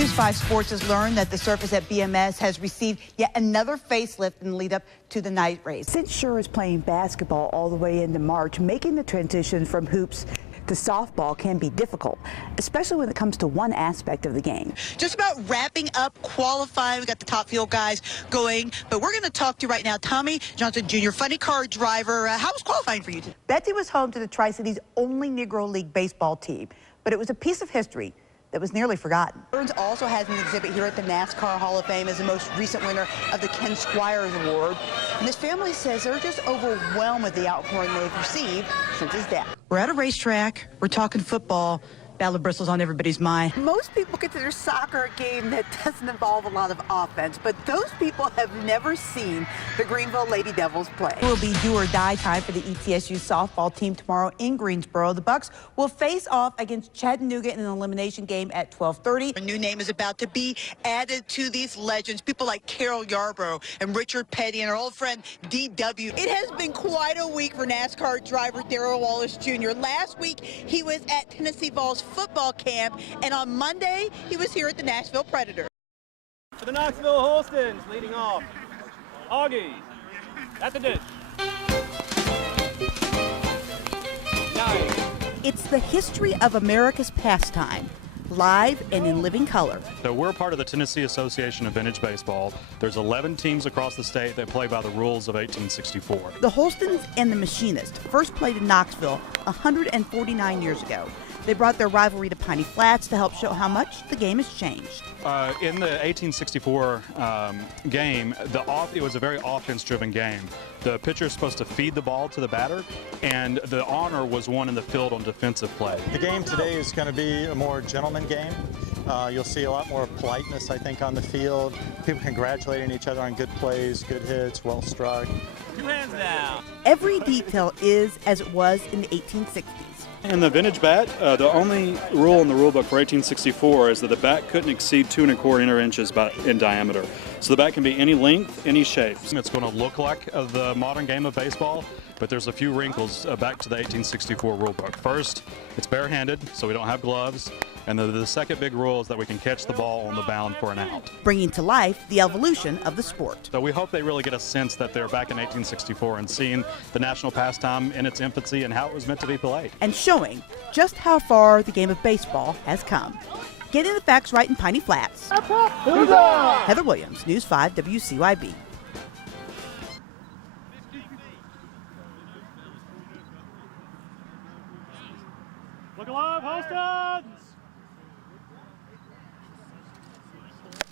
News 5 Sports has learned that the surface at BMS has received yet another facelift in the lead up to the night race. Since Sure is playing basketball all the way into March, making the transition from hoops to softball can be difficult, especially when it comes to one aspect of the game. Just about wrapping up qualifying. We got the top field guys going, but we're going to talk to right now Tommy Johnson Jr., funny car driver. How was qualifying for you today? Betsy was home to the Tri-Cities' only Negro League baseball team, but it was a piece of history that was nearly forgotten. Burns also has an exhibit here at the NASCAR Hall of Fame as the most recent winner of the Ken Squires Award. And his family says they're just overwhelmed with the outpouring they've received since his death. We're at a racetrack. We're talking football. Battle of Bristol's on everybody's mind. Most people consider soccer a game that doesn't involve a lot of offense, but those people have never seen the Greenville Lady Devils play. It will be do or die time for the ETSU softball team tomorrow in Greensboro. The Bucks will face off against Chattanooga in an elimination game at 12:30. A new name is about to be added to these legends. People like Carol Yarborough and Richard Petty and our old friend DW. It has been quite a week for NASCAR driver Darrell Wallace Jr. Last week, he was at Tennessee Vols football camp, and on Monday, he was here at the Nashville Predators. For the Knoxville Holstons, leading off, Augie, at the dish. Nice. It's the history of America's pastime, live and in living color. So we're part of the Tennessee Association of Vintage Baseball. There's 11 teams across the state that play by the rules of 1864. The Holstons and the Machinists first played in Knoxville 149 years ago. They brought their rivalry to Piney Flats to help show how much the game has changed. In the 1864 game, it was a very offense-driven game. The pitcher is supposed to feed the ball to the batter, and the honor was won in the field on defensive play. The game today is going to be a more gentleman game. You'll see a lot more politeness, I think, on the field. People congratulating each other on good plays, good hits, well struck. Two hands down. Every detail is as it was in the 1860s. In the vintage bat, the only rule in the rule book for 1864 is that the bat couldn't exceed 2 1/4 inches in diameter. So the bat can be any length, any shape. It's going to look like the modern game of baseball, but there's a few wrinkles back to the 1864 rule book. First, it's barehanded, so we don't have gloves. And the second big rule is that we can catch the ball on the mound for an out. Bringing to life the evolution of the sport. So we hope they really get a sense that they're back in 1864 and seeing the national pastime in its infancy and how it was meant to be played. And showing just how far the game of baseball has come. Getting the facts right in Piney Flats. Heather Williams, News 5 WCYB.